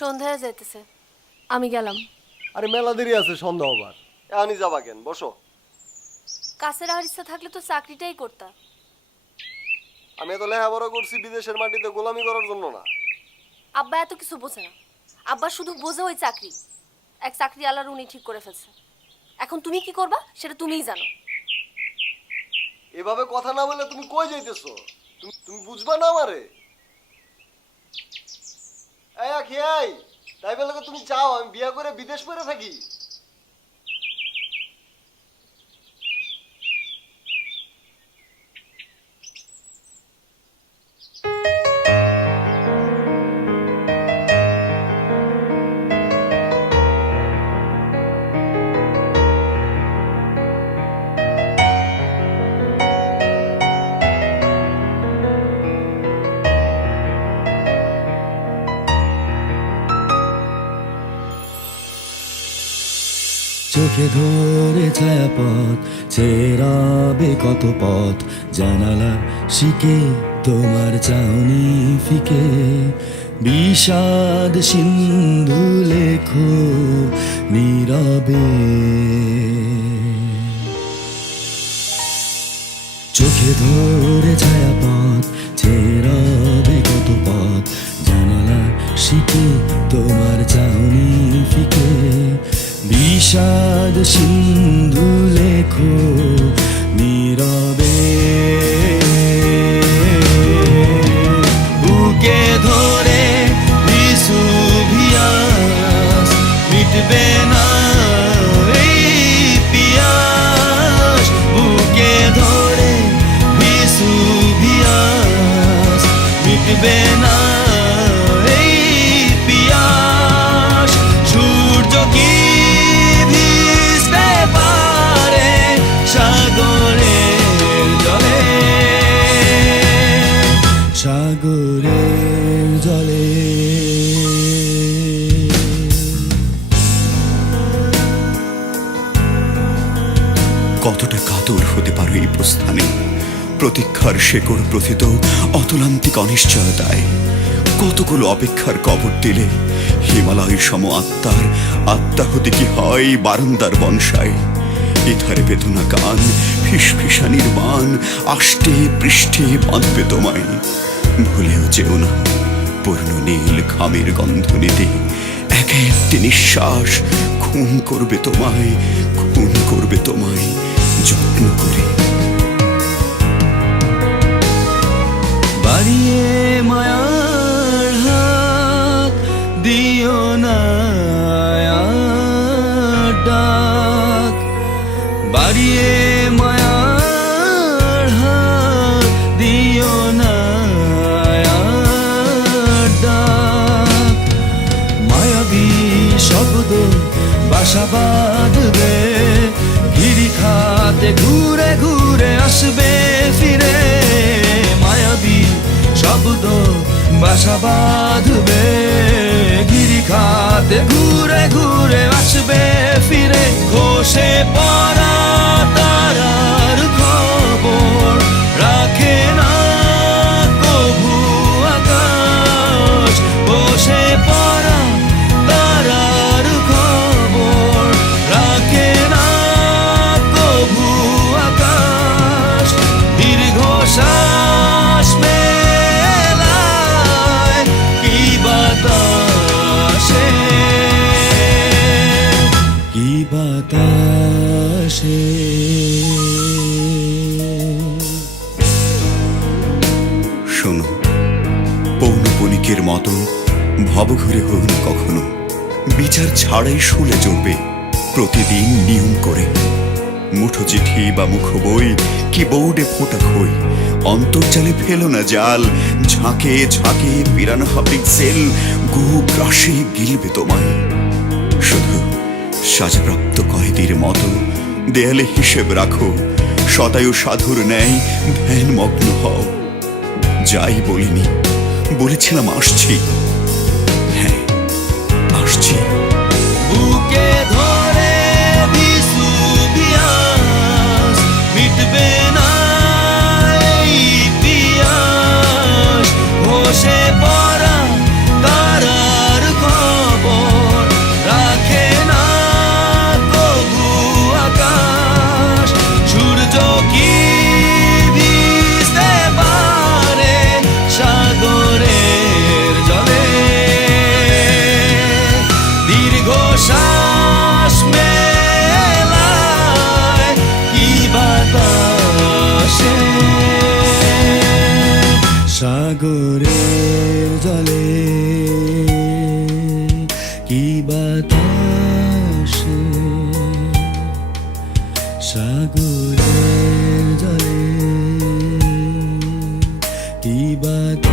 সন্ধ্যা হয়ে যাইতেছে। আমি গেলাম। আরে মেলা দেরি আছে সন্ধ্যা হবার। এখনই যাবা কেন? বসো। কাছের আর ইচ্ছা থাকলে তো চাকরিটাই করতা। আমি এত লেখাপড়া করছি বিদেশের মাটিতে গোলামি করার জন্য না। আব্বা এত কিছু বোঝে না। আব্বা শুধু বোঝে ওই চাকরি। এক চাকরি আলার উনি ঠিক করে ফেলছে। এখন তুমি কি করবা সেটা তুমিই জানো। এভাবে কথা না বলে তুমি কই যাইতেছো? তুমি তুমি বুঝবা না আমারে? এই আখি এই তাই বলে তুমি চাও আমি বিয়া করে বিদেশ পরে থাকি। চোখে ধরে ছায়াপথ চেরাবে কত পথ? জানালা শিখে তোমার চাউনি ফিকে। বিষাদ সিন্ধু লেখো নীরবে। চোখে ধরে ছায়াপথ বিষাদ সিন্ধু লেখো। কতটা কাতর হতে পারো এই প্রস্থানে? প্রতীক্ষার শেকড় প্রথিত, অতলান্তিক অনিশ্চয়তায়। কতগুলো অপেক্ষার কবর দিলে হিমালয় সম আত্মার আত্মা হতে কি হয় বারান্দার বনসায়? এধারে বেদনা গান ফিসফিসানির মান আষ্টে পৃষ্ঠে বাঁধবে তোমায়। ভুলেও যেও না। পূর্ণ নীল ঘামের গন্ধ নিতে। এক একটি নিঃশ্বাস, খুন করবে তোমায়, খুন করবে তোমায়, যত্ন করে। বাড়িয়ে মায়ার বাসা বাঁধবে গিরি খাতে ঘুরে ঘুরে আসবে ফিরে। মায়াবী শব্দ বাসা বাঁধবে গিরি খাতে ঘুরে ঘুরে আসবে ফিরে। ঘোষে পড়া পৌনপণিকের মতো, ভবঘুরে হও না কখনো। বিচার ছাড়াই শুলে চলবে, প্রতিদিন নিয়ম করে। মুঠো চিঠি বা মুখ বই কি বোর্ডে ফোটা খই। অন্তর্জালে ফেলো না জাল, ঝাঁকে ঝাঁকে পিরানো পিক্সেল গু গ্রাসে গিলবে তোমায়। শুধু সাজপ্রাপ্ত কয়েদির মতো, দেয়ালে হিসেব রাখো শতায়ু সাধুর ন্যায় ধ্যান মগ্ন হও। যাই বলিনি বলেছিলাম আসছি। হ্যাঁ আসছি। 그대 자리 이바